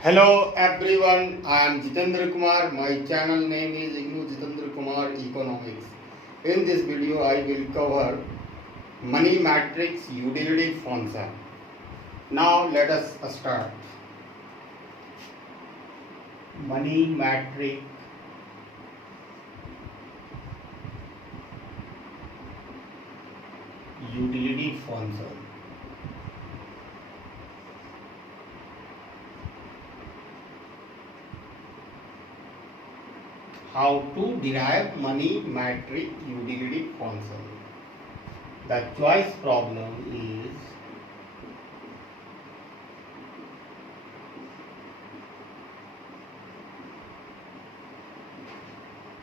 Hello everyone, I am Jitendra Kumar. My channel name is IGNOU Jitendra Kumar Economics. In this video, I will cover money matrix utility function. Now let us start. Money matrix utility function. How to derive money matrix utility function. The choice problem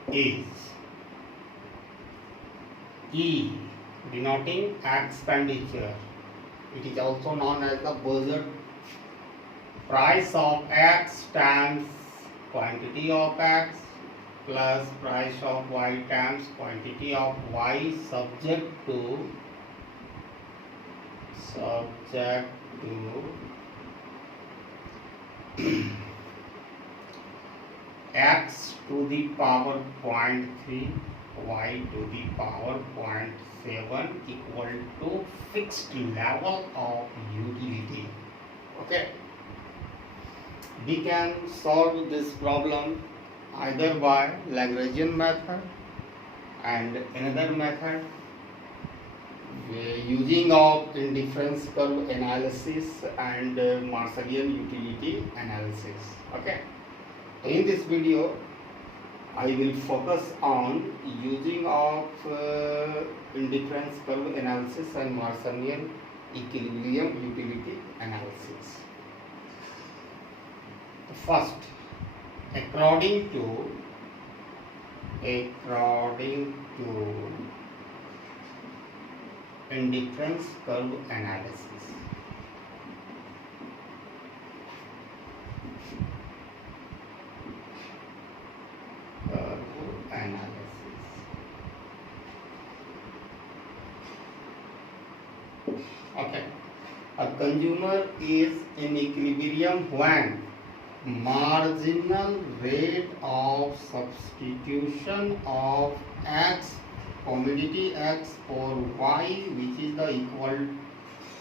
is E denoting expenditure. It is also known as the budget. Price of X times quantity of X plus price of Y times quantity of Y subject to X to the power 0.3 Y to the power 0.7 equal to fixed level of utility. Okay, we can solve this problem either by Lagrangian method and another method using of indifference curve analysis and Marshallian utility analysis. Okay, in this video I will focus on using of indifference curve analysis and Marshallian equilibrium utility analysis. First, according to indifference curve analysis. Okay, a consumer is in equilibrium when marginal rate of substitution of X commodity X for Y, which is the equal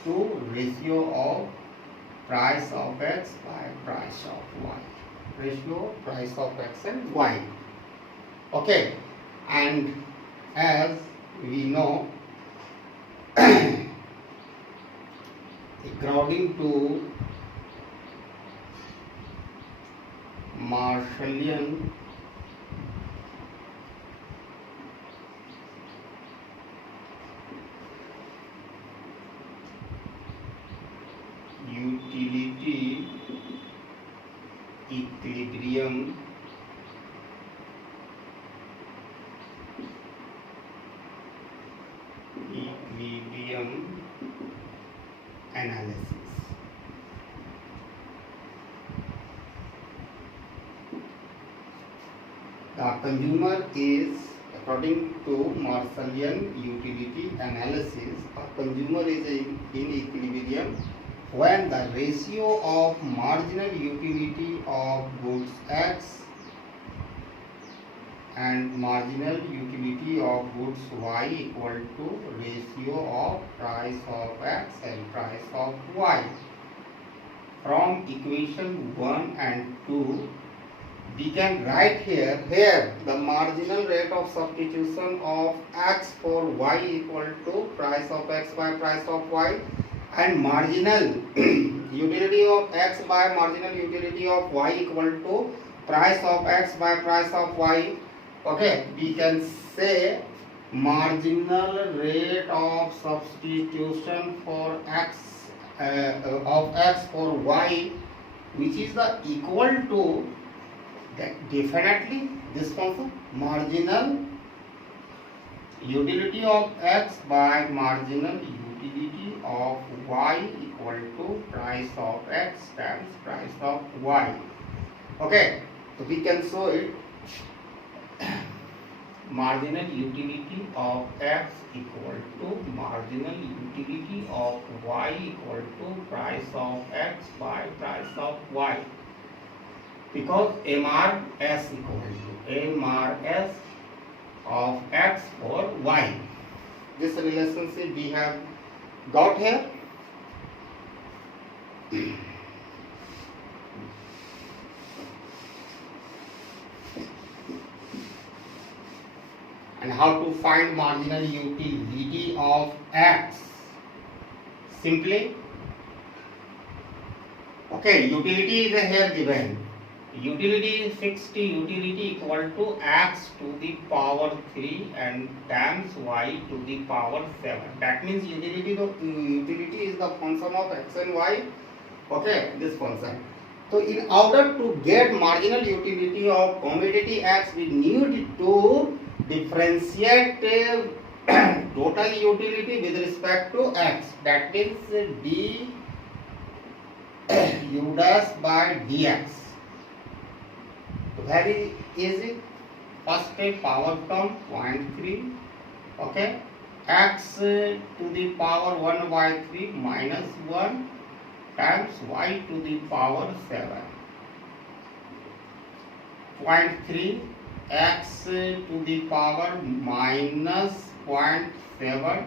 to ratio of price of X by price of Y. Ratio price of X and Y. Okay, and as we know, according to Marshallian utility equilibrium analysis. The consumer is, according to Marshallian utility analysis, a consumer is in equilibrium when the ratio of marginal utility of goods X and marginal utility of goods Y equal to ratio of price of X and price of Y. From equation 1 and 2, we can write here the marginal rate of substitution of X for Y equal to price of X by price of Y, and marginal utility of X by marginal utility of Y equal to price of X by price of Y. Okay, we can say marginal rate of substitution for X of X for Y, which is the equal to definitely this function marginal utility of X by marginal utility of Y equal to price of X times price of Y. Okay, so we can show it. Marginal utility of X equal to marginal utility of Y equal to price of X by price of Y. because MRS equal to MRS of X for Y. This relationship we have got here. And how to find marginal utility of X? Simply, okay, utility is here given. Utility is fixed utility equal to X to the power 3 and times Y to the power 7. That means utility is the function of X and Y. Okay, this function. So in order to get marginal utility of commodity X, we need to differentiate total utility with respect to X. That means d u dash by dx. Very easy. First power term 0.3. Okay, X to the power 1 by 3 minus 1 times Y to the power 7. 0.3 X to the power minus 0.7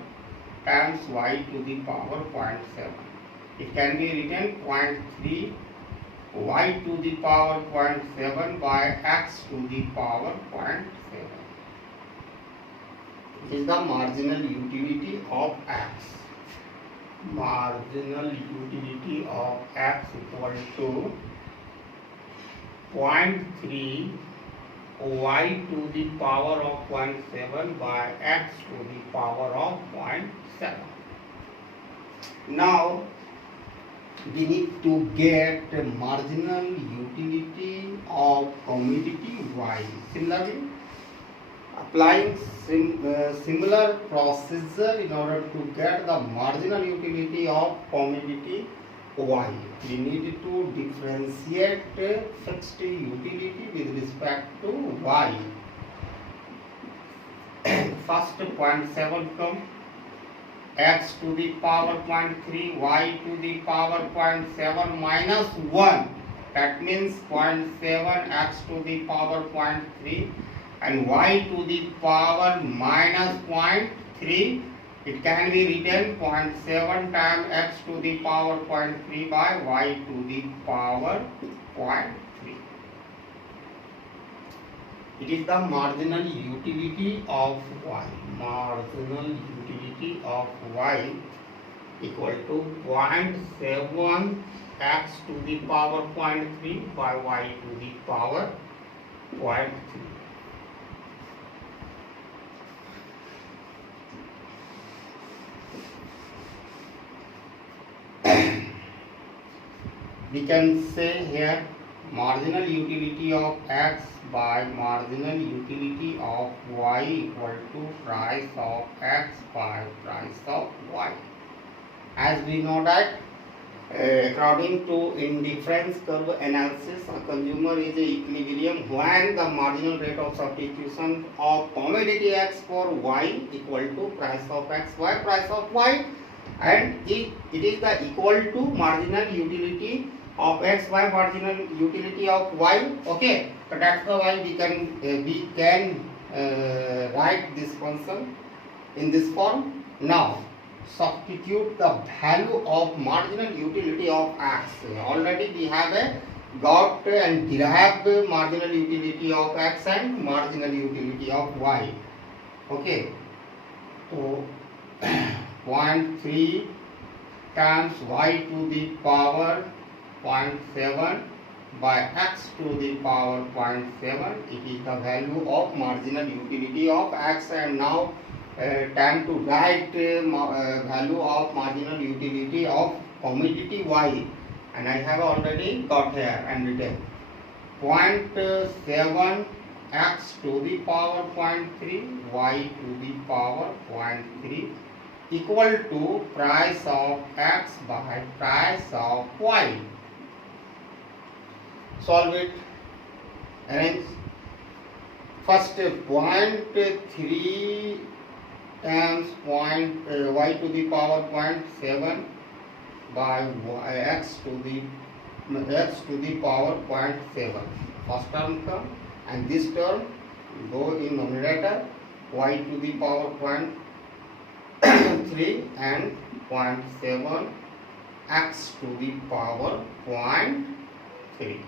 times Y to the power 0.7. It can be written 0.3 Y to the power 0.7 by X to the power 0.7. It is the marginal utility of X. Marginal utility of X equal to 0.3 Y to the power of 0.7 by X to the power of 0.7. Now we need to get marginal utility of commodity Y. Similarly, applying similar procedure in order to get the marginal utility of commodity Y, we need to differentiate fixed utility with respect to Y. First 0.7 come, X to the power 0.3, Y to the power 0.7 minus 1. That means 0.7 X to the power 0.3 and Y to the power minus 0.3. It can be written 0.7 times X to the power 0.3 by Y to the power 0.3. It is the marginal utility of Y. Marginal utility of Y equal to 0.7 X to the power 0.3 by Y to the power 0.3. We can say here marginal utility of X by marginal utility of Y equal to price of X by price of Y. As we know that according to indifference curve analysis, a consumer is a equilibrium when the marginal rate of substitution of commodity X for Y equal to price of X by price of Y, and it is the equal to marginal utility of X by marginal utility of Y. Okay, so that's why we can write this function in this form. Now substitute the value of marginal utility of X. Already we have got and derived marginal utility of X and marginal utility of Y. Okay, so 0.3 times Y to the power 0.7 by X to the power 0.7. It is the value of marginal utility of X, and now time to write value of marginal utility of commodity Y, and I have already got here and written 0.7 X to the power 0.3 Y to the power 0.3 equal to price of X by price of Y. Solve it. Arrange. First 0.3 times Y to the power 0.7 by X to the x to the power 0.7. First term come and this term go in numerator, y to the power 0.3 and 0.7 x to the power 0.3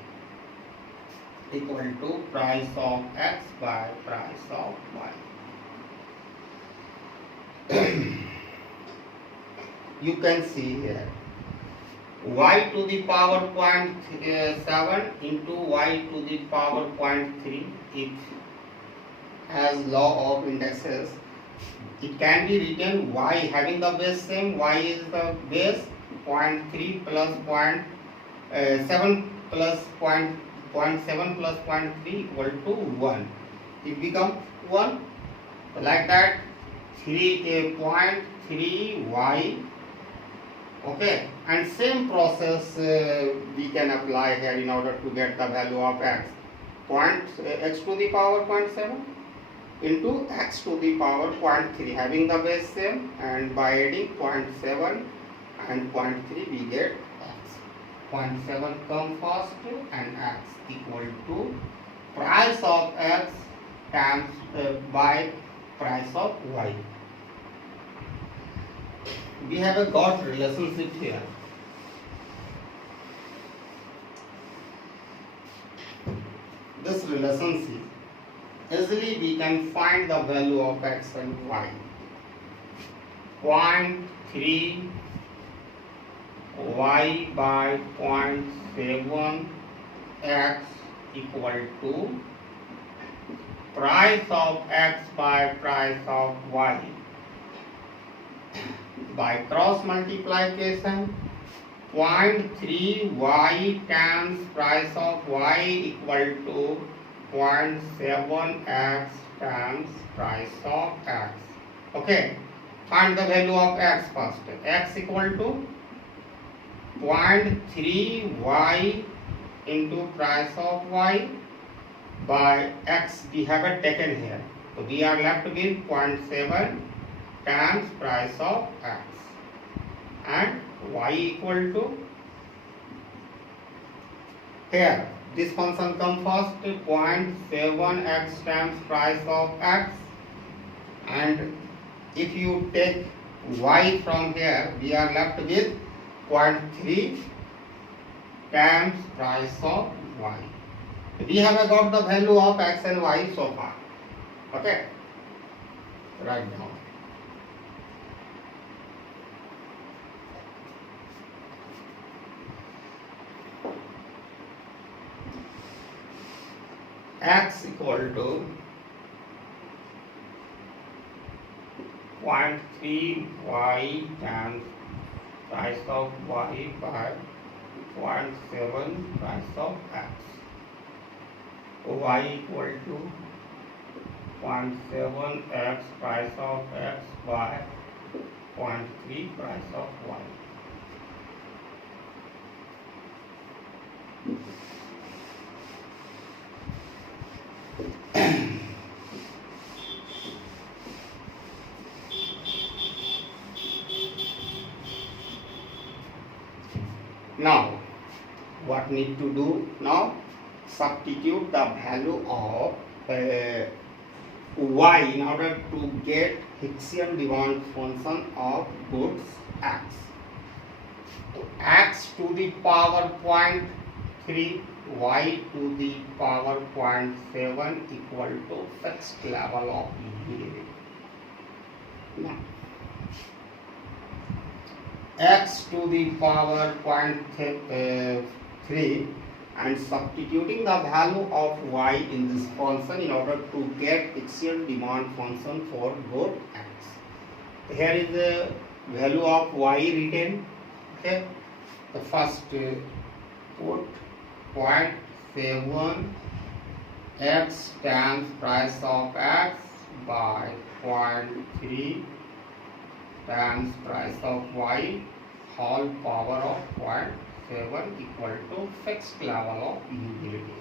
equal to price of x by price of y. You can see here y to the power 0.7 into y to the power 0.3. It has law of indexes. It can be written y having the base same, y is the base, 0.3 plus 0.7 plus 0.7 plus 0.3 equal to 1. It becomes 1. Like that, 0.3y. Okay, and same process we can apply here in order to get the value of x. X to the power 0.7 into x to the power 0.3, having the base same, and by adding 0.7 and 0.3 we get x. 0.7 come first and x equal to price of x times by price of y. We have a got relationship here. This relationship, easily we can find the value of x and y. 0.3 y by 0.7 x equal to price of x by price of y. By cross multiplication, 0.3 y times price of y equal to 0.7 x times price of x. Okay, find the value of x first. X equal to 0.3 y into price of y by x we have it taken here. So we are left with 0.7 times price of x, and y equal to, here this function come first, 0.7 x times price of x, and if you take y from here we are left with 0.3 times price of y. We have got the value of x and y so far. Okay, right now. X equal to 0.3 y times price of y by 0.7 price of x. Y equal to 0.7 x price of x by 0.3 price of y. Now, what need to do now? Substitute the value of y in order to get Hicksian demand function of goods x. X to the power 0.3, y to the power 0.7 equal to fixed level of utility. Now, x to the power 0.3 and substituting the value of y in this function in order to get Hicksian demand function for both x. Here is the value of y written. Okay, the first put 0.7 x times price of x by 0.3 times price of y whole power of 0.7 equal to fixed level of utility.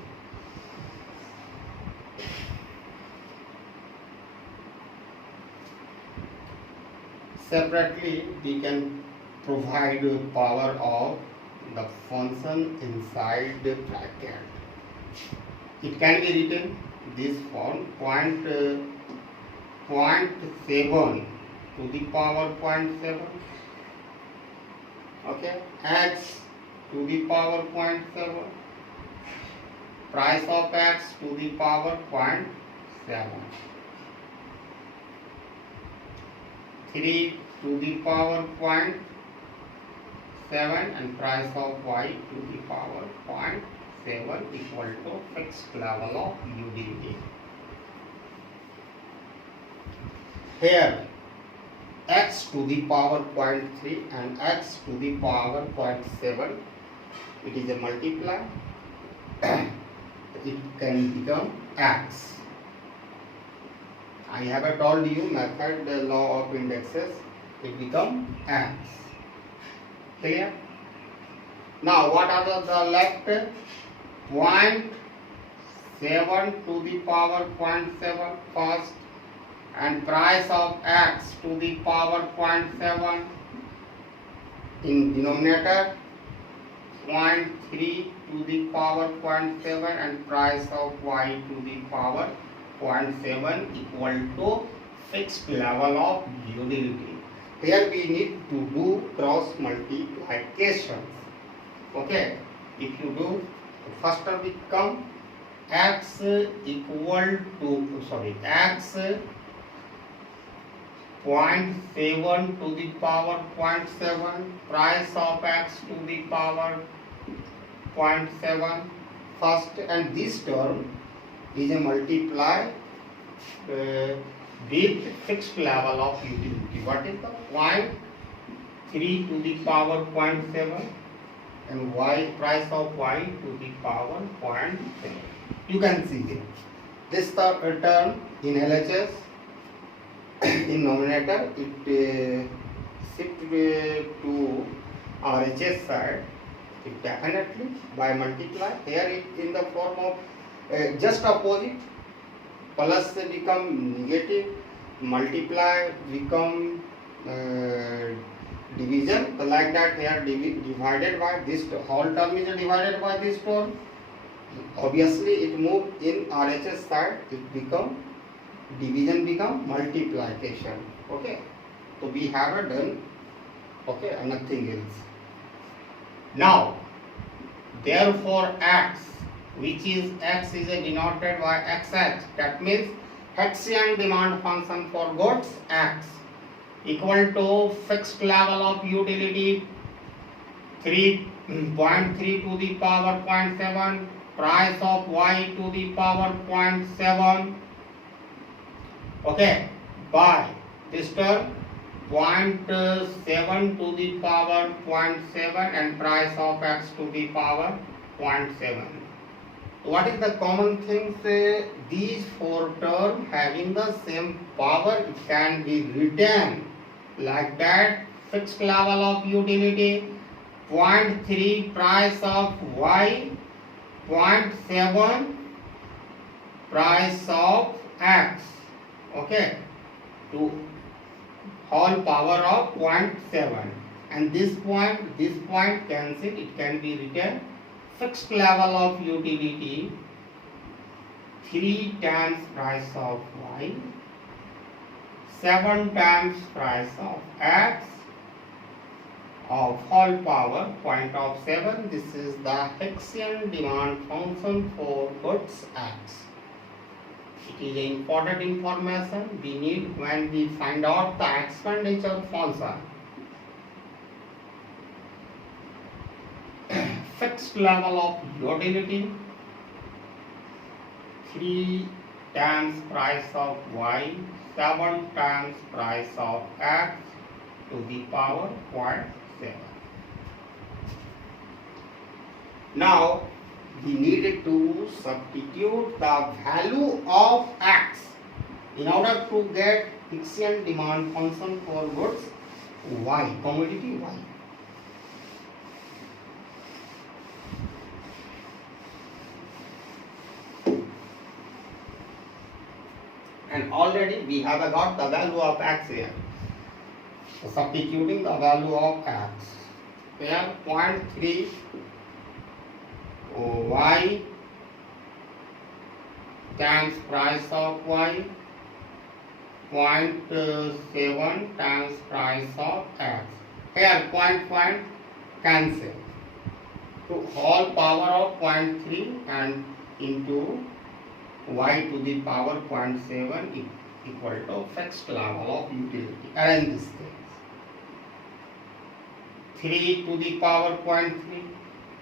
Separately, we can provide power of the function inside the bracket. It can be written this form, 0.7 to the power 0.7, okay, x to the power 0.7, price of x to the power 0.7, 3 to the power 0.7 and price of y to the power 0.7 equal to fixed level of utility. Here x to the power 0.3 and x to the power 0.7, it is a multiply, it can become x. I have told you method, the law of indexes, it become x. Clear? Now what are the left? 0.7 to the power 0.7 first, and price of x to the power 0.7 in denominator, 0.3 to the power 0.7 and price of y to the power 0.7 equal to fixed level of utility. Here we need to do cross multiplications. Okay, if you do, first become x equal to, x 0.7 to the power 0.7, price of x to the power 0.7 first, and this term is a multiply with fixed level of utility. What is the 0.3 to the power 0.7 and y, price of y to the power 0.7. You can see there. This term in LHS, in nominator, it shift to RHS side. It definitely by multiply. Here it in the form of just opposite. Plus become negative, multiply become division. So like that, here divided by this whole term is divided by this term. Obviously, it move in RHS side. It become division, become multiplication. Okay, so we have done. Okay, and nothing else. Now, therefore, x, which is x is denoted by xh, that means Hessian demand function for goods x equal to fixed level of utility 3.3 to the power 0.7, price of y to the power 0.7, okay, by this term 0.7 to the power 0.7 and price of x to the power 0.7. What is the common thing? These four terms having the same power, it can be written like that. Fixed level of utility 0.3 price of y, 0.7 price of x, okay, to whole power of 0.7, and this point cancel. It can be written fixed level of utility 3 times price of y, 7 times price of x of whole power 0.7. This is the Hessian demand function for goods x. It is important information we need when we find out the expenditure function. Fixed level of utility 3 times price of y, 7 times price of x to the power 0.7. Now we needed to substitute the value of x in order to get Hessian demand function for goods y, commodity y. And already we have got the value of x here. So substituting the value of x. Here 0.3 y times price of y, 0.7 times price of x. Here point cancel. To whole power of 0.3 and into y to the power 0.7 equal to fixed level of utility. Arrange this things. 3 to the power 0.3,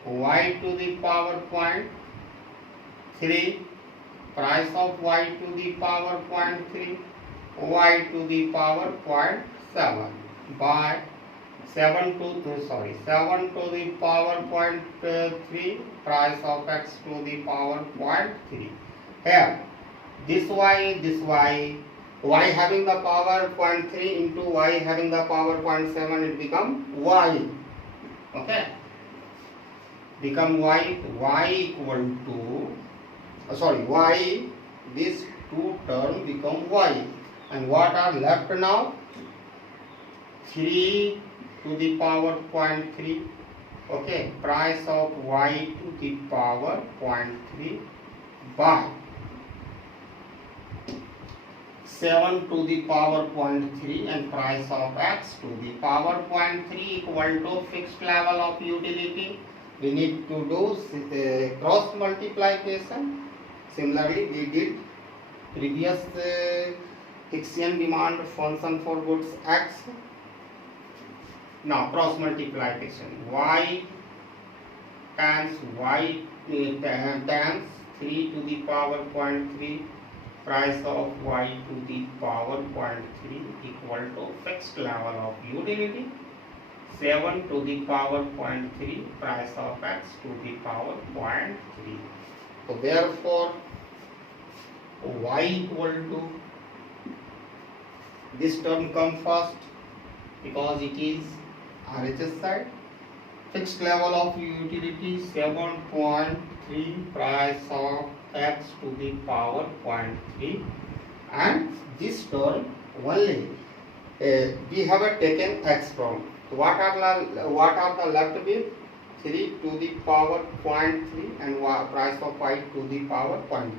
y to the power 0.3, price of y to the power 0.3, y to the power 0.7 by 7 to the power 0.3, price of x to the power 0.3. Here this y having the power 0.3 into y having the power 0.7, it become y. Okay, become y equal to y, this two term become y, and what are left now? 3 to the power 0.3. Okay, price of y to the power 0.3 by 7 to the power 0.3 and price of x to the power 0.3 equal to fixed level of utility. We need to do cross multiplication. Similarly, we did previous Hicksian demand function for goods x. Now cross multiplication, y times 3 to the power 0.3, price of y to the power 0.3 equal to fixed level of utility, 7 to the power 0.3, price of x to the power 0.3. So therefore y equal to, this term come first because it is RHS side, fixed level of utility 7.3, price of x to the power 0.3, and this term only we have taken x from. What are the left with 3 to the power 0.3 and price of y to the power 0.3.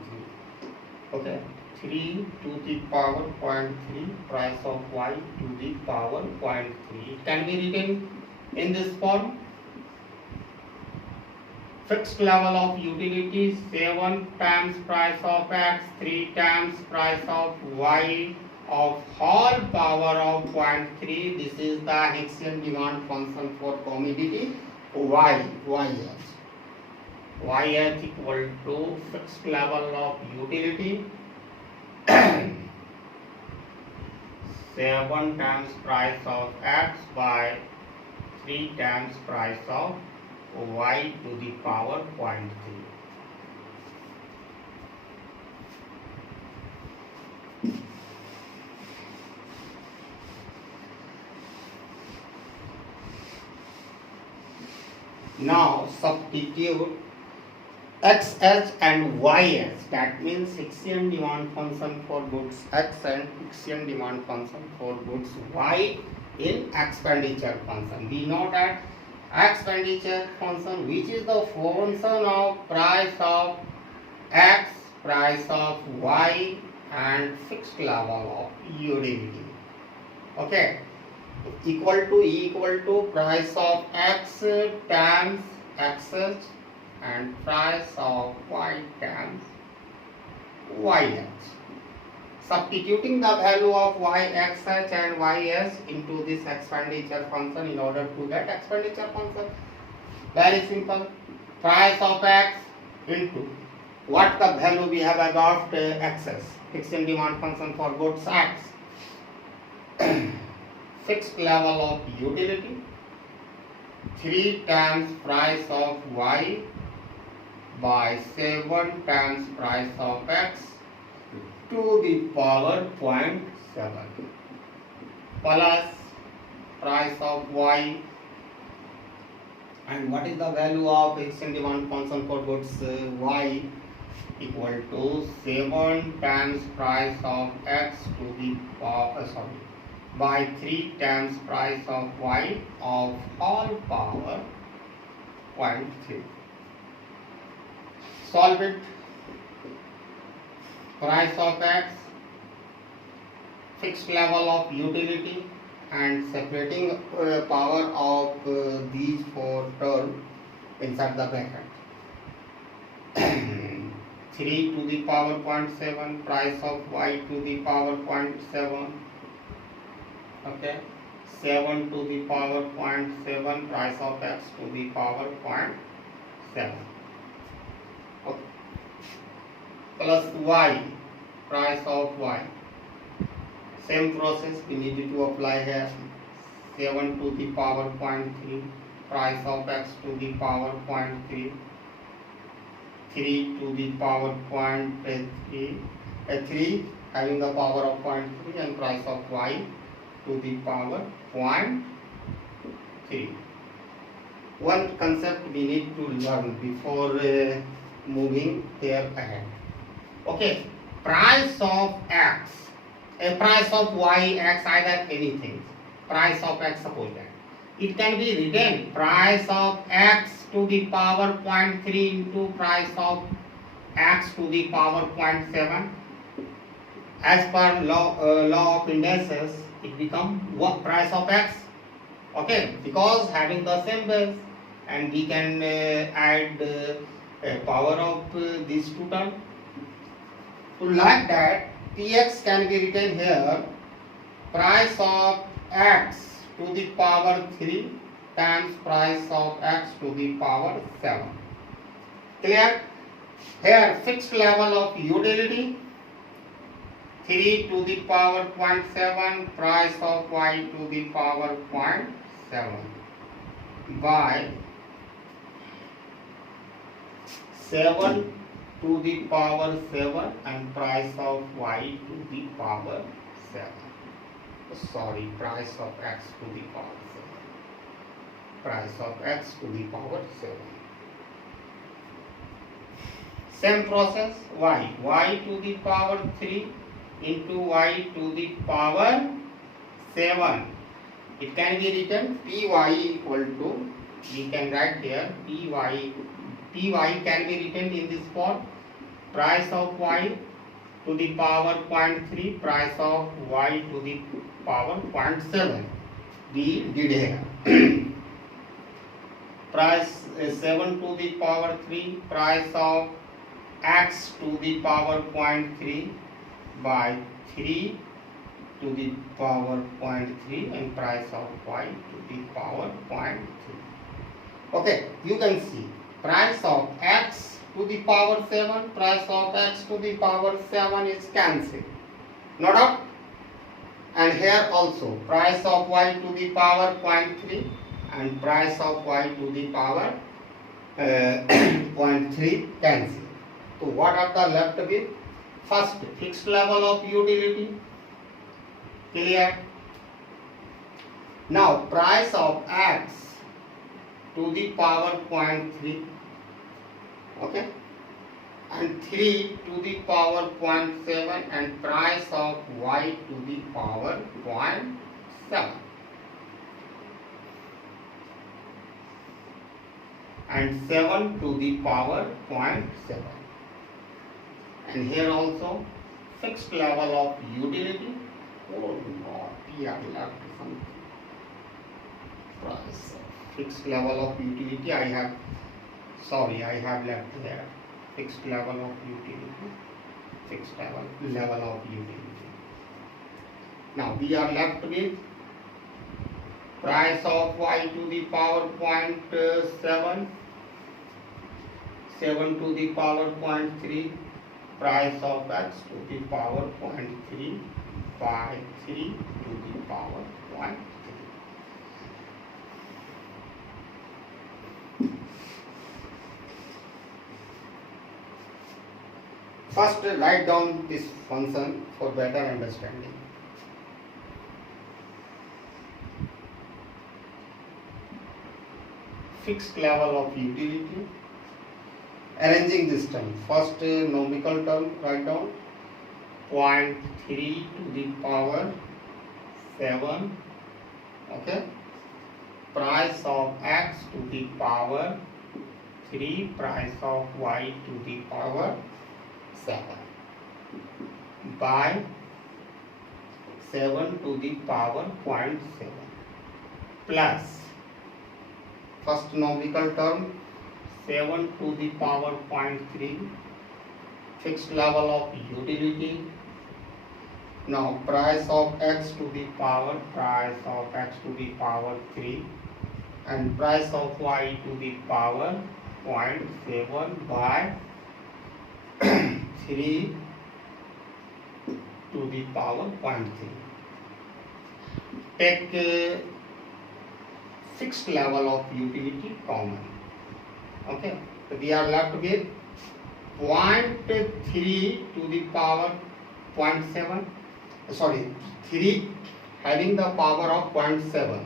Okay, 3 to the power 0.3, price of y to the power 0.3. It can be written in this form. Fixed level of utility 7 times price of x, 3 times price of y of whole power of 0.3. This is the Hicksian demand function for commodity YH equal to fixed level of utility 7 times price of x by 3 times price of y to the power 0.3. Now substitute xh and yh, that means Hicksian demand function for goods x and Hicksian demand function for goods y in expenditure function. We know that expenditure function, which is the function of price of x, price of y and fixed level of utility. Okay, equal to price of x times xh and price of y times yh. Substituting the value of yxh and ys into this expenditure function in order to get expenditure function. Very simple. Price of x into what the value we have got xs, Hicksian demand function for goods x. Fixed level of utility 3 times price of y by 7 times price of x to the power 0.7 plus price of y, and what is the value of Hicksian demand function for goods y equal to 7 times price of x to the power by 3 times price of y of whole power 0.3. Solve it. Price of x, fixed level of utility, and separating power of these four terms inside the bracket. 3 to the power 0.7, price of y to the power 0.7, okay, 7 to the power 0.7, price of x to the power 0.7, okay, plus y, price of y. Same process we need to apply here. 7 to the power 0.3, price of x to the power 0.3, 3 to the power 0.3, 3 having the power of 0.3, and price of y to the power 0.3. One concept we need to learn before moving here ahead. Okay, price of x, price of y, x, either anything. Price of x, suppose that it can be written price of x to the power 0.3 into price of x to the power 0.7. As per law of indices, it becomes what price of x, okay, because having the same base, and we can add power of these two terms. So like that, px can be written here price of x to the power 3 times price of x to the power 7. Clear? Here fixed level of utility 3 to the power 0.7, price of y to the power 0.7 by 7 to the power 7 and price of y to the power 7. Sorry, price of x to the power 7. Price of x to the power 7. Same process, y to the power 3 into y to the power 7. It can be written py equal to, we can write here py can be written in this form, price of y to the power 0.3, price of y to the power 0.7. We did here. Price 7 to the power 3, price of x to the power 0.3 by 3 to the power 0.3 and price of y to the power 0.3. Okay, you can see price of x to the power 7, price of x to the power 7 is cancelled. No doubt? And here also price of y to the power 0.3 and price of y to the power 0.3 cancelled. So what are the left with? First, fixed level of utility. Clear? Now price of x to the power 0.3, okay, and 3 to the power 0.7 and price of y to the power 0.7 and 7 to the power 0.7. And here also fixed level of utility. Oh no, we are left something. Price of fixed level of utility I have left here. Fixed level of utility. Fixed level of utility. Now we are left with price of y to the power 0.7, 7 to the power 0.3, price of x to the power 0.3 by 3 to the power 0.3. First, write down this function for better understanding. Fixed level of utility. Arranging this term. First, numerical term, write down 0.3 to the power 7, okay, price of x to the power 3, price of y to the power 7 by 7 to the power 0.7 plus first numerical term 7 to the power 0.3 fixed level of utility. Now price of x to the power 3 and price of y to the power 0.7 by 3 to the power 0.3. Take a fixed level of utility common. Okay, so we are left with 0.3 to the power 0.7. Sorry, 3 having the power of 0.7.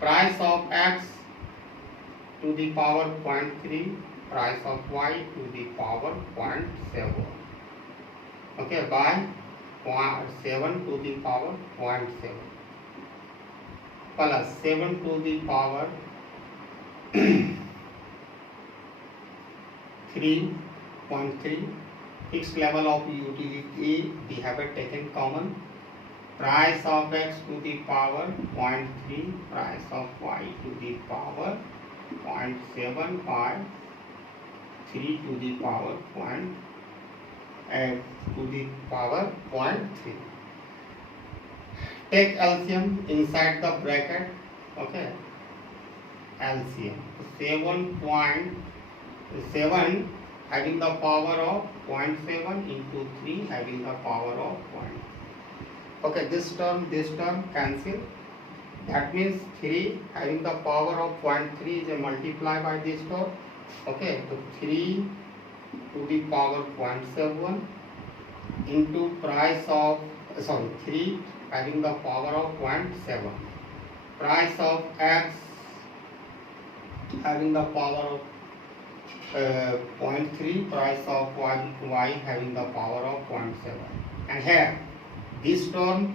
Price of x to the power 0.3, price of y to the power 0.7. Okay, by 7 to the power 0.7 plus 7 to the power 3.3. Fixed level of utility we have taken common. Price of x to the power 0.3, price of y to the power 0.7 by 3 to the power 0.3. Take LCM inside the bracket. Okay, LCM 7.7 having the power of 0.7 into 3 having the power of 0. Okay, this term cancel. That means 3 having the power of 0.3 is a multiply by this term. Okay, so 3 to the power 0.7 into price of 3 having the power of 0.7. Price of x having the power of 0.3, price of y having the power of 0.7. And here this term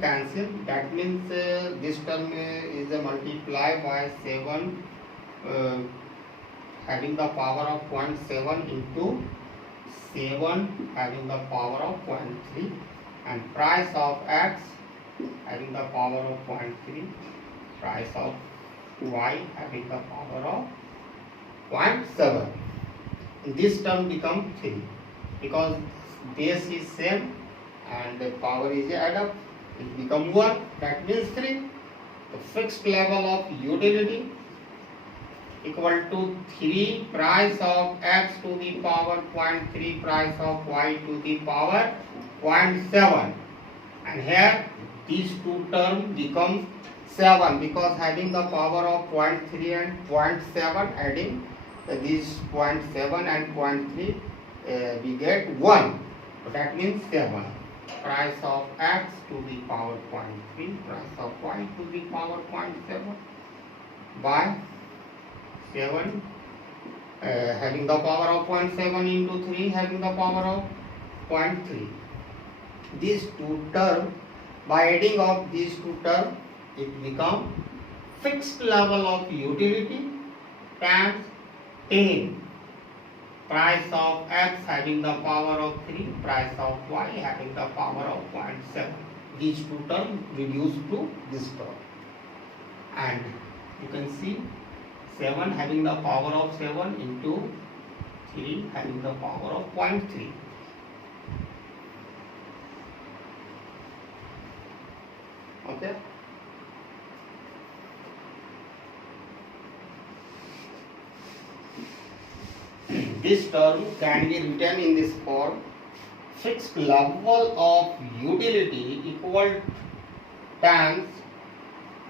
cancel. That means this term is a multiply by 7 having the power of 0.7 into 7 having the power of 0.3 and price of x having the power of 0.3, price of y having the power of 0.7. This term becomes 3 because base is same and the power is add up, it becomes 1, that means 3. The fixed level of utility equal to 3 price of x to the power 0.3 price of y to the power 0.7, and here these two terms become 7 because having the power of 0.3 and 0.7 adding these 0.7 and 0.3 we get 1, so that means 7. Price of x to the power 0.3, price of y to the power 0.7 by 7 having the power of 0.7 into 3 having the power of 0.3. These two terms, by adding of these two terms, it becomes fixed level of utility times 10. Price of x having the power of 3, price of y having the power of 0.7. These two terms reduced to this term. And you can see 7 having the power of 7 into 3 having the power of 0.3. Okay. This term can be written in this form: fixed level of utility equal times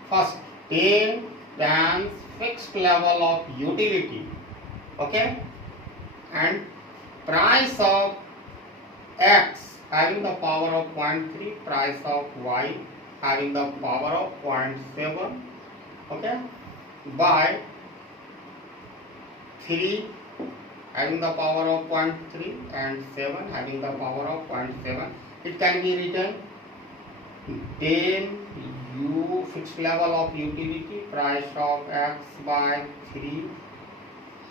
first 10 times fixed level of utility, okay, and price of x having the power of 0.3, price of y having the power of 0.7, okay, by 3 having the power of 0.3 and 7 having the power of 0.7. It can be written 10 u fixed level of utility, price of x by 3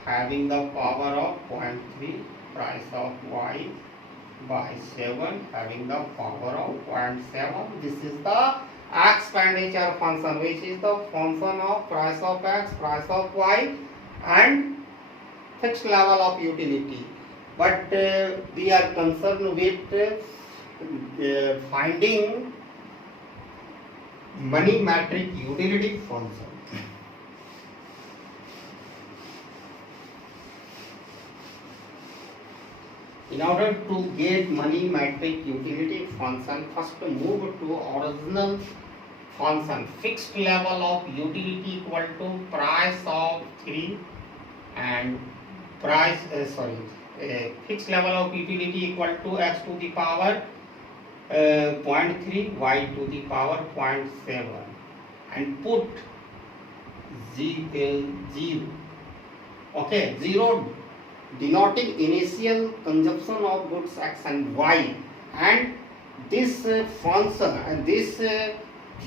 having the power of 0.3, price of y by 7 having the power of 0.7. This is the expenditure function, which is the function of price of x, price of y and fixed level of utility. But we are concerned with finding money metric utility function. In order to get money metric utility function, first move to original function. Fixed level of utility equal to price of 3 and fixed level of utility equal to x to the power 0.3, y to the power 0.7 and put 0. Okay, 0 denoting initial consumption of goods x and y, and this function and this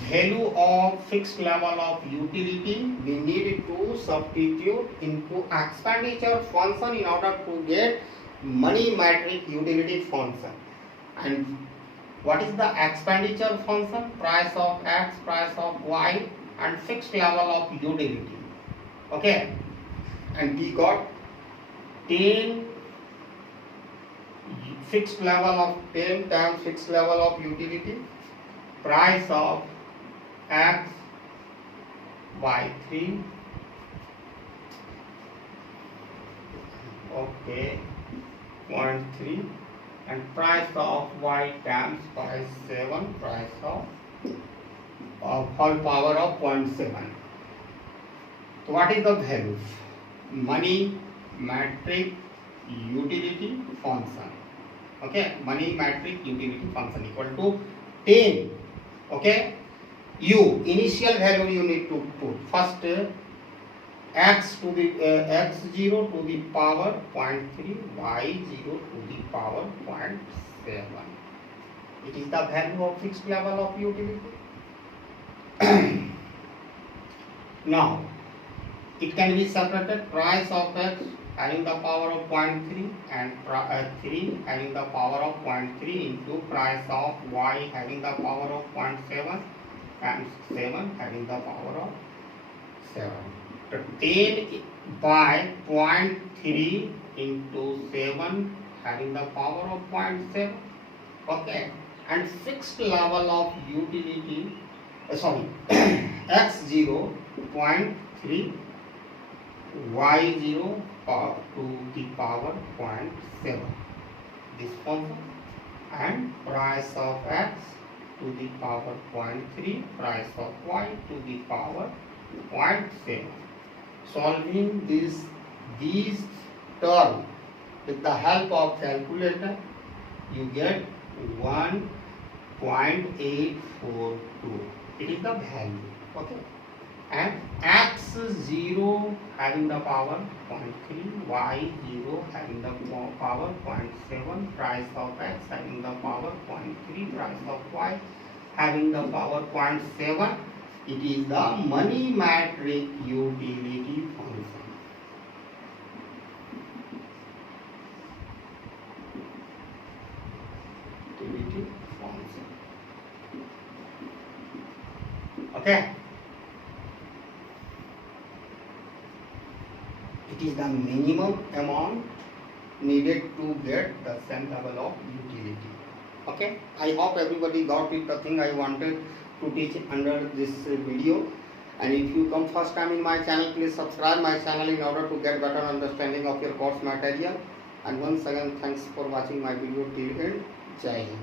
value of fixed level of utility we need to substitute into expenditure function in order to get money metric utility function. And what is the expenditure function? Price of x, price of y and fixed level of utility. Okay, and we got 10 fixed level of 10 times fixed level of utility, price of x by 3, okay, 0.3 and price of y times by 7, price of whole power of 0.7. So what is the value? Money metric utility function. Okay, money metric utility function equal to 10. Okay, u initial value you need to put first x to the x0 to the power 0.3, y0 to the power 0.7. It is the value of fixed level of utility. Now it can be separated. Price of x having the power of 0.3 and 3 having the power of 0.3 into price of y having the power of 0.7 and 7 having the power of 7. 10 by 0.3 into 7 having the power of 0.7. Okay, and fixed level of utility x0 0.3, y0 to the power 0.7 this function, and price of x to the power 0.3, price of y to the power 0.7. Solving these terms with the help of calculator, you get 1.842. It is the value. Okay, and x0 having the power 0.3, y0 having the power 0.7, price of x having the power 0.3, price of y having the power 0.7. It is the money metric utility function. Utility function. Okay. It is the minimum amount needed to get the same level of utility. Okay. I hope everybody got it, the thing I wanted to teach under this video. And if you come first time in my channel, please subscribe my channel in order to get better understanding of your course material. And once again, thanks for watching my video till end. Jai Hind.